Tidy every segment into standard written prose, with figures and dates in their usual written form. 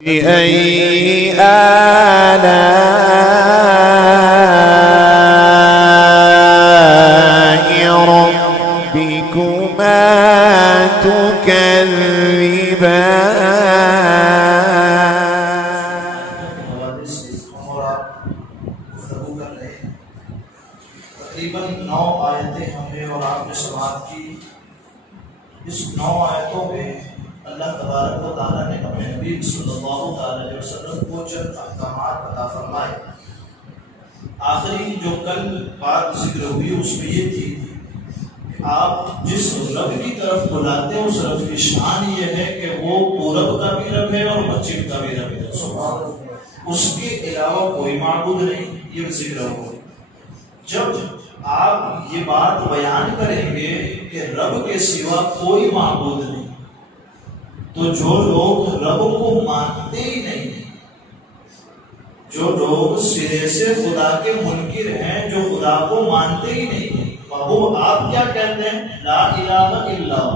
بأي آلاء ربكما تكذبان. تقریباً 9 آیتیں ہم نے اور آپ نے سماعت کی. اس 9 آیتوں میں اللہ تبارک و تعالیٰ نے اپنے نبی صلی اللہ علیہ وسلم کو چند احکامات عطا فرمائے. آخری جو کل بات ذکر ہوئی اس میں یہ تھی کہ آپ جس رب کی طرف بلاتے ہیں اس رب کی شان یہ ہے کہ وہ پورب کا بھی رب ہے اور مغرب کا بھی رب ہے. اس کے علاوہ کوئی معبود نہیں. یہ ذکر ہو جب آپ یہ بات بیان کریں گے کہ رب کے سوا کوئی معبود نہیں تو جو لوگ رب کو مانتے ہی نہیں، جو لوگ سرے سے خدا کے منکر ہیں، جو خدا کو مانتے ہی نہیں، وہ آپ کیا کہتے ہیں؟ لا الہ الا اللہ،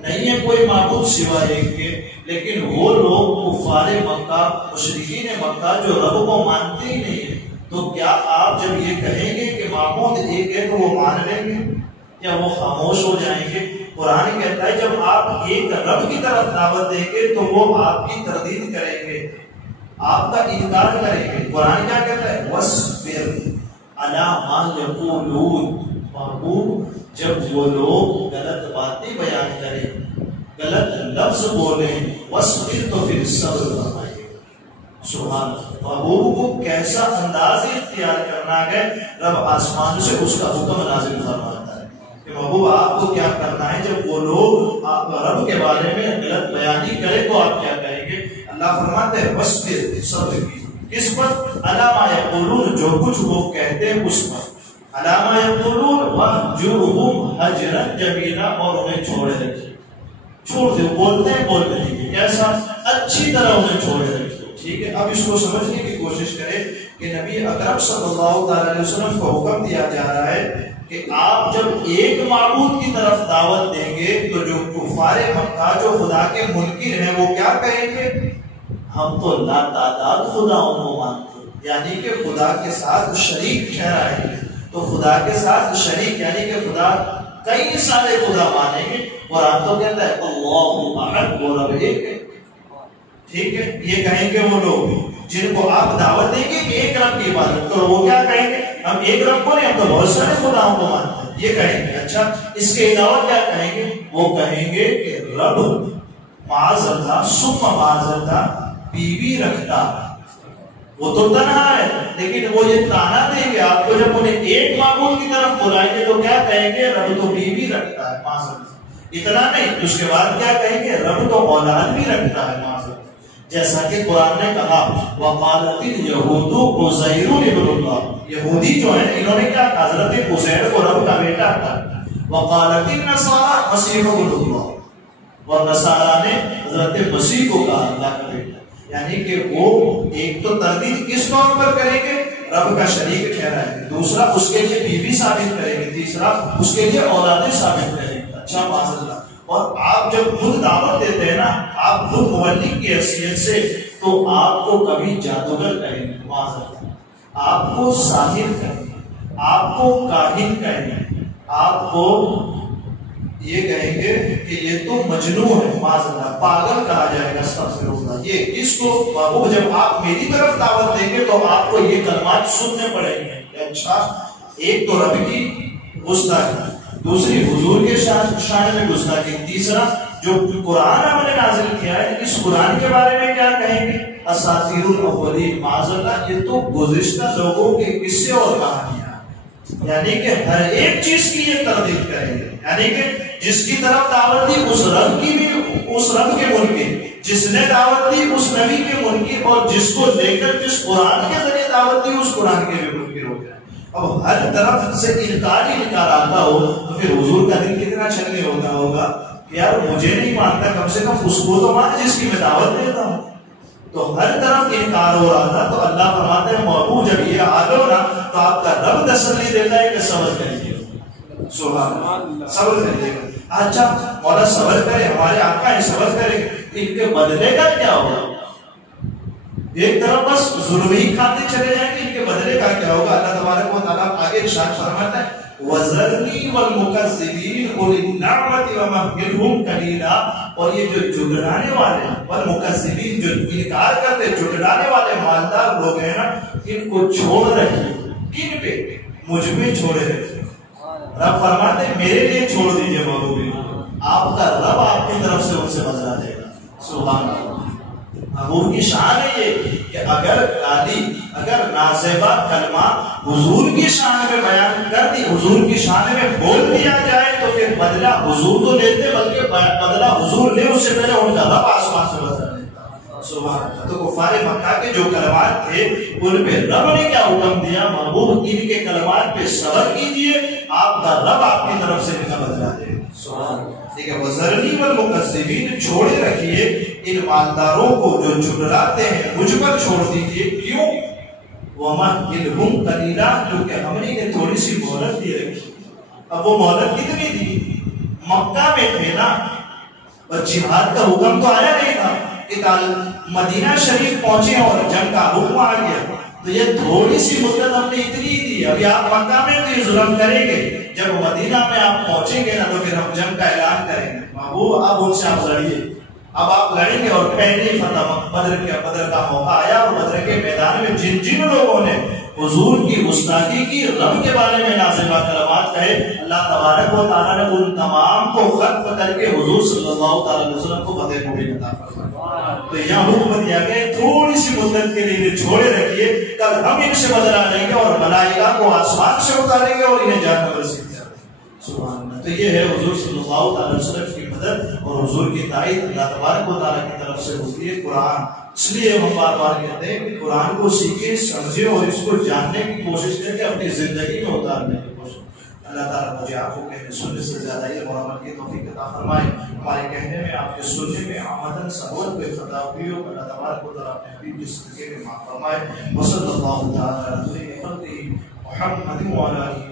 نہیں ہے کوئی معبود سوا ایک کے. لیکن وہ لوگ کفار مکہ، مشرکین مکہ جو رب کو مانتے ہی نہیں ہیں، تو کیا آپ جب یہ کہیں گے کہ معبود ایک ہے تو وہ مان لیں گے یا وہ خاموش ہو جائیں گے؟ قرآن کہتا ہے جب آپ ایک رب کی طرف دعوت دیں گے تو وہ آپ کی تردید کریں گے، آپ کا انکار کریں گے. قرآن کیا کہتا ہے؟ وَاصْبِرْ عَلَىٰ مَا يَقُولُونَ. محبوب جب وہ لوگ غلط باتیں بیان کریں، غلط لفظ بولیں، وَاصْبِرْ تو پھر صبر فرمائیے. سبحان اللہ. محبوب کو کیسا انداز اختیار کرنا ہے، رب آسمان سے اس کا حکم نازل فرماتا ہے کہ محبوب آپ کو کیا کرنا ہے. جب وہ لوگ رب کے بارے میں غلط بیانی کرے تو آپ کیا کہیں گے؟ اللہ فرماتے ہیں وَاصْبِرْ، صبر کی. کس پر؟ عَلَىٰ مَا يَقُولُونَ، جو کچھ وہ کہتے ہیں اس پر. عَلَىٰ مَا يَقُولُونَ وَاهْجُرْهُمْ هَجْرًا جَمِيلًا، اور انہیں چھوڑے رکھیے. چھوڑ دے، بولتے ہیں بولنے دیجیے. کیسا؟ اچھی طرح انہیں چھوڑے رکھیے. ٹھیک ہے. اب اس کو سمجھنے کی کوشش کریں کہ نبی اکرم صلی اللہ علیہ وسلم کو حکم دیا جا رہا ہے کہ آپ جب ایک معبود کی طرف دعوت دیں گے تو جو کفار مکہ، جو خدا کے منکر ہیں، وہ کیا کہیں گے؟ ہم تو لا تعداد خداؤں کو مانتے ہیں، یعنی کہ خدا کے ساتھ شریک ٹھہرائیں گے. تو خدا کے ساتھ شریک یعنی کہ خدا کئی سارے خدا مانیں گے. اور آپ تو کہتا ہے اللہ احد، وہ رب ایک ہے. ٹھیک ہے. یہ کہیں گے وہ لوگ جن کو آپ دعوت دیں گے کہ ایک رب کی عبادت کرو، وہ کیا کہیں گے؟ ہم ایک رب کو نہیں، ہم تو بہت سارے خداؤں کو مانتے ہیں. یہ کہیں گے. اچھا، اس کے علاوہ کیا کہیں گے؟ وہ کہیں گے کہ رب معاذ اللہ ثم معاذ اللہ بیوی رکھتا. وہ تو تنہا ہے لیکن وہ یہ تانا دیں گے آپ کو جب انہیں ایک معبود کی طرف بلائیں گے تو کیا کہیں گے؟ رب تو بیوی رکھتا ہے. معاذ اللہ. اتنا نہیں، اس کے بعد کیا کہیں گے؟ رب تو اولاد بھی رکھتا ہے. معاذ اللہ. جیسا کہ قرآن نے کہا وَقَالَتِ الْيَهُودُ عُزَيْرٌ ابْنُ اللَّهِ، یہودی جو ہیں انہوں نے کیا کہا؟ حضرت عزیر کو رب کا بیٹا کہا. وَقَالَتِ النَّصَارَىٰ مَسِيحُ ابْنُ اللَّهِ، اور نصارہ نے حضرت مسیح کو کہا اللہ کا بیٹا. یعنی کہ وہ ایک تو تردید کس طور پر کریں گے؟ رب کا شریک ٹھہرائیں گے. دوسرا اس کے لیے بیوی ثابت کریں گے. تیسرا اس کے لیے اولادیں ثابت کریں گے. اچھا معاذ اللہ. اور آپ جب خود دعوت دیتے ہیں نا، آپ خود مولوی کی حیثیت سے، تو آپ کو کبھی جادوگر کہیں گے، معاذ اللہ. آپ کو ساحر کہیں گے، آپ کو کاہن کہیں گے، آپ کو یہ کہیں گے کہ یہ تو مجنون ہے، معاذ اللہ، پاگل کہا جائے گا. استغفر اللہ. یہ اس کو جب آپ میری طرف دعوت دیں گے تو آپ کو یہ کلمات سننے پڑیں گے. اچھا، ایک تو رب کی گستاخی، دوسری حضور کے شان میں گستاخی، تیسرا جو قرآن ہم نے نازل کیا ہے اس قرآن کے بارے میں کیا کہیں گے؟ اساطیر الاولین. معاذ اللہ، یہ تو گزشتہ لوگوں کے قصے اور کہانیاں، یعنی کہ ہر ایک چیز کی یہ تردید کریں گے. یعنی کہ جس کی طرف دعوت دی اس رب کی بھی، اس رب کے منکر، جس نے دعوت دی اس نبی کے منکر، اور جس کو لے کر جس قرآن کے ذریعے دعوت دی اس قرآن کے بھی منکر ہو گیا. اب ہر طرف سے انکار ہی انکار آتا ہو تو پھر حضور کا دل کتنا چھلنے ہوتا ہوگا کہ یار مجھے نہیں مانتا، کم سے کم اس کو تو مان جس کی میں دعوت دیتا ہوں. تو ہر طرف انکار ہو رہا تھا. تو اللہ فرماتے ہیں محبوب جب یہ آ جاؤ نا تو آپ کا رب تسلی دیتا ہے کہ صبر کریے. سبحان اللہ، صبر کریے گا. اچھا مولا صبر کرے، ہمارے آقا ہے صبر کرے، ان کے بدلے کا کیا ہوگا؟ ایک طرف بس ظلم ہی کھاتے چلے جائیں گے، ان کے بدلے کا کیا ہوگا؟ اللہ تبارک و تعالیٰ آگے ارشاد فرماتا ہے وَذَرْنِي وَالْمُكَذِّبِينَ أُولِي النَّعْمَةِ وَمَهِّلْهُمْ قَلِيلًا، اور یہ جو جھٹلانے والے والمکذبین، جو انکار کرتے جھٹلانے والے مالدار لوگ ہیں نا، ان کو چھوڑ رکھیے. کن پہ؟ مجھ پہ چھوڑے رکھیے. رب فرماتے ہیں میرے لیے چھوڑ دیجیے محبوبی، آپ کا رب آپ کی طرف سے ان سے بدلا دے گا. سبحان اللہ. حضور کی شان ہے یہ کہ اگر گالی، اگر نازیبہ کلمہ حضور کی شان میں بیان کر دی، حضور کی شان میں بول دیا جائے تو پھر بدلہ حضور تو لیتے، بلکہ بدلہ حضور لے اس سے پہلے ان کا رب آسمان سے بدلا دیتا. سبحان اللہ. تو کفار مکہ کے جو کلمات تھے ان پہ رب نے کیا حکم دیا؟ محبوب ان کے کلمات پہ صبر کیجئے، آپ کا رب آپ کی طرف سے ان کا بدلا دے. سبحان اللہ. ٹھیک ہے. وَذَرْنِي وَالْمُكَذِّبِينَ، چھوڑے رکھیے ان مالداروں کو جو جھٹلاتے ہیں، مجھ پر چھوڑ دیجیے. کیوں؟ وَمَهِّلْهُمْ قَلِيلًا، کیونکہ ہم نے انہیں تھوڑی سی مہلت دی رکھی. اب وہ مہلت کتنی دی؟ مکہ میں تھے نا، اور جہاد کا حکم تو آیا نہیں تھا. مدینہ شریف پہنچے اور جنگ کا حکم آ گیا، تو یہ تھوڑی سی مدت ہم نے اتنی دی. ابھی آپ مکہ میں تو یہ ظلم کریں گے، جب مدینہ میں آپ پہنچیں گے نا تو پھر ہم جنگ کا اعلان کریں گے. محبوب اب ان سے آپ لڑیے، اب آپ لڑیں گے. اور پہلے ہی فتح بدر کا موقع آیا، اور بدر کے میدان میں جن جن لوگوں نے حضور کی گستاخی کی، رب کے بارے میں نازیبہ کلمات کہے، اللہ تبارک و تعالیٰ نے ان تمام کو ختم کر کے حضور صلی اللہ علیہ وسلم کو فتح مبین عطا فرمایا. تو یہاں حکم دیا گیا تھوڑی سی مدت کے لیے چھوڑے رکھیے، کل ہم ان سے بدلا لیں گے اور ملائکہ کو آسمان سے اتاریں گے اور انہیں جہنم میں رسید کر دیں گے. سبحان اللہ. تو یہ ہے حضور صلی اللہ علیہ وسلم کی مدد اور حضور کی تائید اللہ تبارک و تعالیٰ کی طرف سے ہوتی ہے. قرآن اس لیے ہم بار بار کہتے ہیں کہ قرآن کو سیکھیں، سمجھیں اور اس کو جاننے کی کوشش کریں کہ اپنی زندگی میں اتارنے کی کوشش. اللہ تعالیٰ مجھے آپ کو کہنے سننے سے زیادہ علم اور عمل کی توفیق عطا فرمائے. ہمارے کہنے میں، آپ کے سننے میں آمدن سہولت کوئی خطا ہوئی ہو، اللہ تبارک و تعالیٰ اپنے حبیب کی صدقے میں معاف فرمائے. وصلی اللہ تعالیٰ علیہ وسلم محمد وعلی آلہ